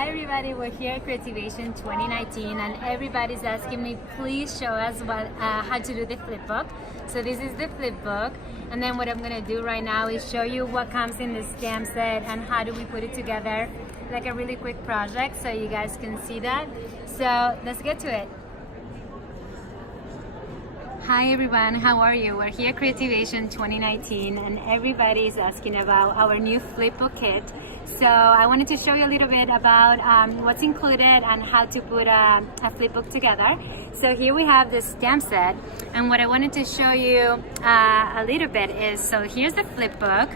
Hi everybody, we're here at Creativation 2019 and everybody's asking me please show us how to do the flipbook. So this is the flipbook, and then what I'm going to do right now is show you what comes in the stamp set and how do we put it together, like a really quick project so you guys can see that. So let's get to it. Hi everyone, how are you? We're here at Creativation 2019 and everybody is asking about our new flipbook kit. So I wanted to show you a little bit about what's included and how to put a flipbook together. So here we have the stamp set, and what I wanted to show you a little bit is, so here's the flipbook.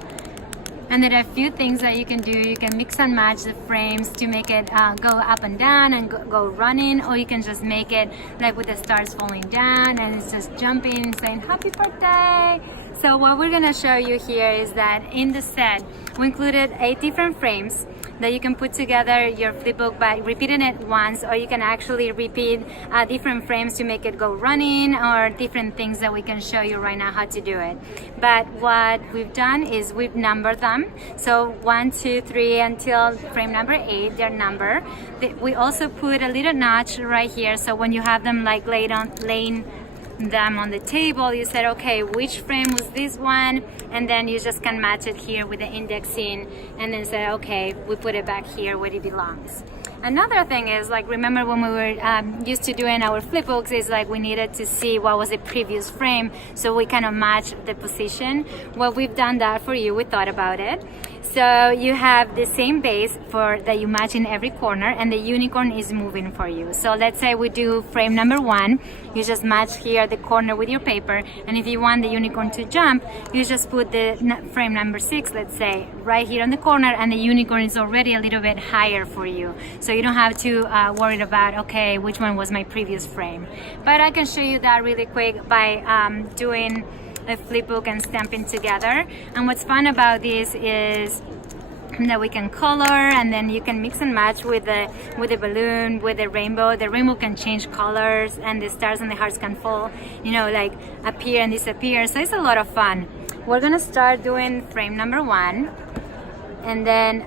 And there are a few things that you can do. You can mix and match the frames to make it go up and down and go running, or you can just make it like with the stars falling down and it's just jumping, saying happy birthday. So what we're gonna show you here is that in the set we included 8 different frames that you can put together your flipbook by repeating it once, or you can actually repeat different frames to make it go running, or different things that we can show you right now how to do it. But what we've done is we've numbered them. So 1, 2, 3 until frame number 8, they're numbered. We also put a little notch right here, so when you have them like laying them on the table, you said, okay, which frame was this one, and then you just can match it here with the indexing and then say, okay, we put it back here where it belongs. Another thing is, like, remember when we were used to doing our flipbooks, is like we needed to see what was the previous frame, so we kind of match the position. Well, we've done that for you. We thought about it. So you have the same base that you match in every corner, and the unicorn is moving for you. So let's say we do frame number 1, you just match here the corner with your paper, and if you want the unicorn to jump, you just put the frame number 6, let's say, right here on the corner, and the unicorn is already a little bit higher for you. So you don't have to worry about, okay, which one was my previous frame. But I can show you that really quick by doing a flipbook and stamping together. And what's fun about this is that we can color, and then you can mix and match with the balloon, with the rainbow. The rainbow can change colors, and the stars and the hearts can fall, you know, like appear and disappear. So it's a lot of fun. We're gonna start doing frame number 1, and then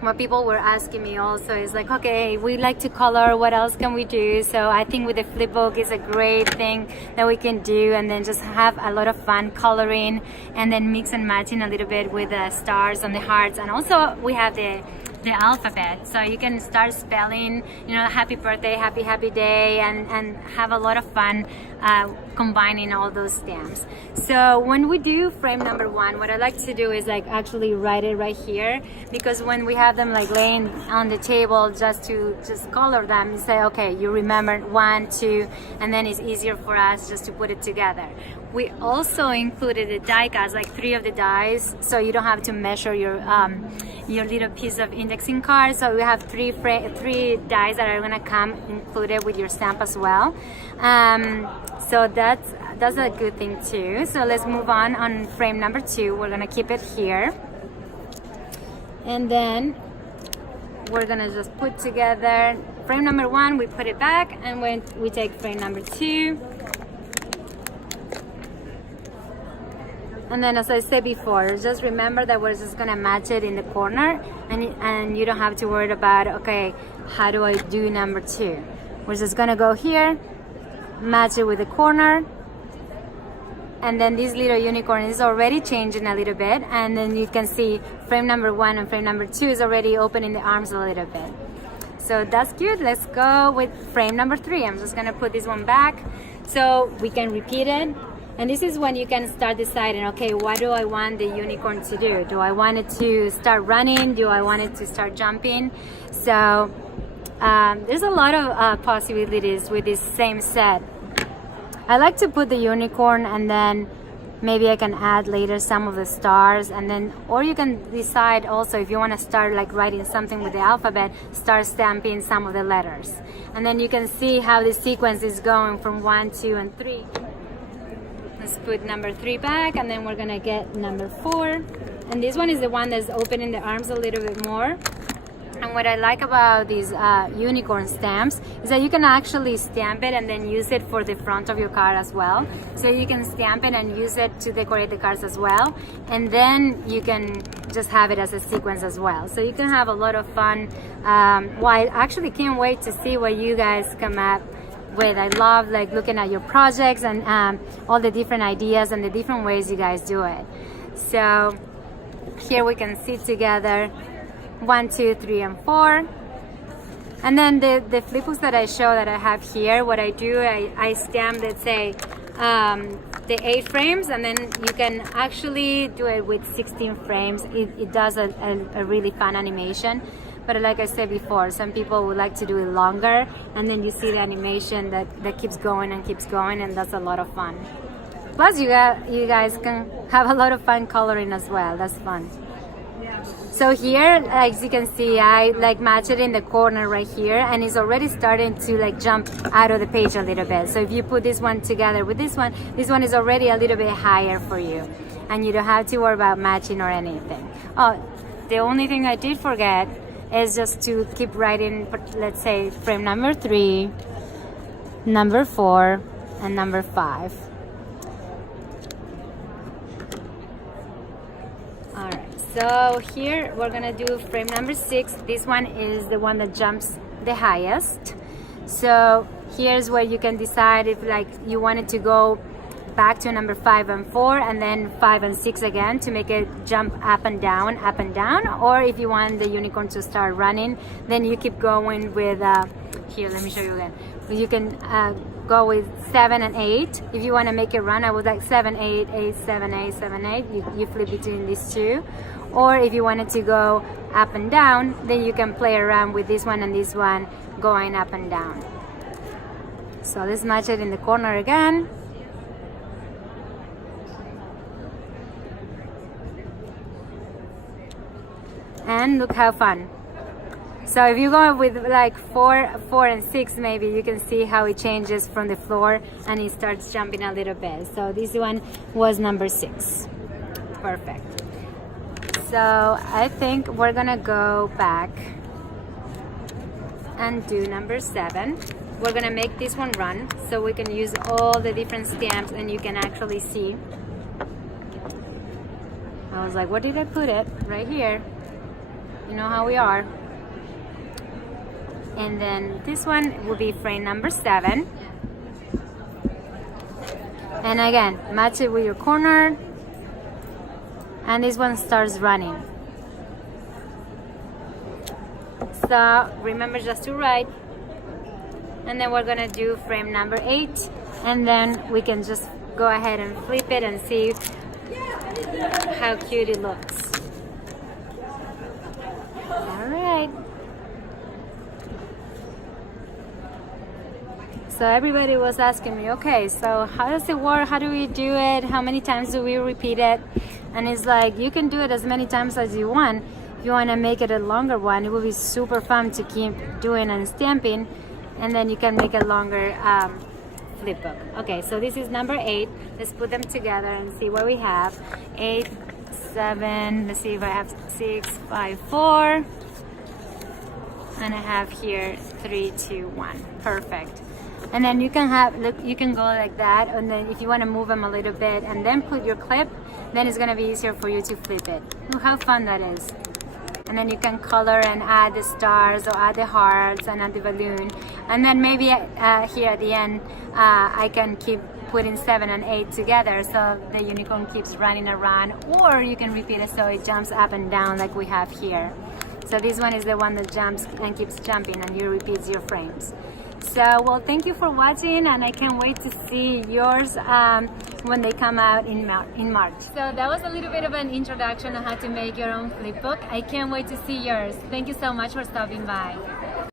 what people were asking me also is like, okay, we like to color, what else can we do? So I think with the flipbook is a great thing that we can do, and then just have a lot of fun coloring, and then mix and matching a little bit with the stars and the hearts. And also we have the alphabet, so you can start spelling, you know, happy birthday, happy day, and have a lot of fun combining all those stamps. So when we do frame number 1, what I like to do is like actually write it right here, because when we have them like laying on the table, just color them, you say, okay, you remember 1, 2, and then it's easier for us just to put it together. We also included the die cuts, like 3 of the dies, so you don't have to measure your little piece of indexing card. So we have 3 dies that are gonna come included with your stamp as well. So that's a good thing too. So let's move on frame number 2. We're gonna keep it here, and then we're gonna just put together frame number 1. We put it back, and when we take frame number 2. And then, as I said before, just remember that we're just gonna match it in the corner, and you don't have to worry about, okay, how do I do number 2? We're just gonna go here, match it with the corner, and then this little unicorn is already changing a little bit, and then you can see frame number 1 and frame number 2 is already opening the arms a little bit. So that's good. Let's go with frame number 3. I'm just gonna put this one back so we can repeat it. And this is when you can start deciding, okay, what do I want the unicorn to do? Do I want it to start running? Do I want it to start jumping? So there's a lot of possibilities with this same set. I like to put the unicorn, and then maybe I can add later some of the stars, and then, or you can decide also if you want to start like writing something with the alphabet, start stamping some of the letters. And then you can see how the sequence is going from 1, 2, and 3. Let's put number 3 back, and then we're gonna get number 4. And this one is the one that's opening the arms a little bit more. And what I like about these unicorn stamps is that you can actually stamp it and then use it for the front of your card as well. So you can stamp it and use it to decorate the cards as well. And then you can just have it as a sequence as well. So you can have a lot of fun. Well, I actually can't wait to see what you guys come up with. I love like looking at your projects and all the different ideas and the different ways you guys do it. So here we can see together 1, 2, 3, and 4. And then the flipbooks that I show that I have here, what I do, I stamp, let's say, the 8 frames, and then you can actually do it with 16 frames. It does a really fun animation. But like I said before, some people would like to do it longer, and then you see the animation that keeps going, and that's a lot of fun. Plus, you guys can have a lot of fun coloring as well. That's fun. So here, as you can see, I like match it in the corner right here, and it's already starting to like jump out of the page a little bit. So if you put this one together with this one is already a little bit higher for you, and you don't have to worry about matching or anything. Oh, the only thing I did forget is just to keep writing, let's say, frame number 3, number 4, and number 5. So here we're gonna do frame number 6. This one is the one that jumps the highest. So here's where you can decide if like you wanted to go back to number 5 and 4 and then 5 and 6 again to make it jump up and down, or if you want the unicorn to start running, then you keep going with here, let me show you again. You can go with 7 and 8. If you want to make it run, I would like 7, 8, 8, 7, 8, 7, 8. You flip between these two. Or if you wanted to go up and down, then you can play around with this one and this one going up and down. So let's match it in the corner again. And look how fun. So if you go with like 4, 4, and 6, maybe you can see how it changes from the floor and it starts jumping a little bit. So this one was number 6. Perfect. So I think we're gonna go back and do number 7. We're gonna make this one run so we can use all the different stamps and you can actually see. I was like, where did I put it? Right here. You know how we are. And then this one will be frame number 7. And again, match it with your corner. And this one starts running. So remember just to write. And then we're gonna do frame number 8. And then we can just go ahead and flip it and see how cute it looks. All right. So everybody was asking me, okay, so how does it work? How do we do it? How many times do we repeat it? And it's like, you can do it as many times as you want. If you want to make it a longer one, it will be super fun to keep doing and stamping. And then you can make a longer flipbook. Okay, so this is number 8. Let's put them together and see what we have. 8, 7, let's see if I have 6, 5, 4. And I have here 3, 2, 1. Perfect. And then you can have, look, you can go like that, and then if you want to move them a little bit and then put your clip, then it's going to be easier for you to flip it. Look how fun that is. And then you can color and add the stars or add the hearts and add the balloon. And then maybe here at the end, I can keep putting 7 and 8 together so the unicorn keeps running around, or you can repeat it so it jumps up and down like we have here. So this one is the one that jumps and keeps jumping and you repeat your frames. So, well, thank you for watching, and I can't wait to see yours when they come out in March. So that was a little bit of an introduction on how to make your own flipbook. I can't wait to see yours. Thank you so much for stopping by.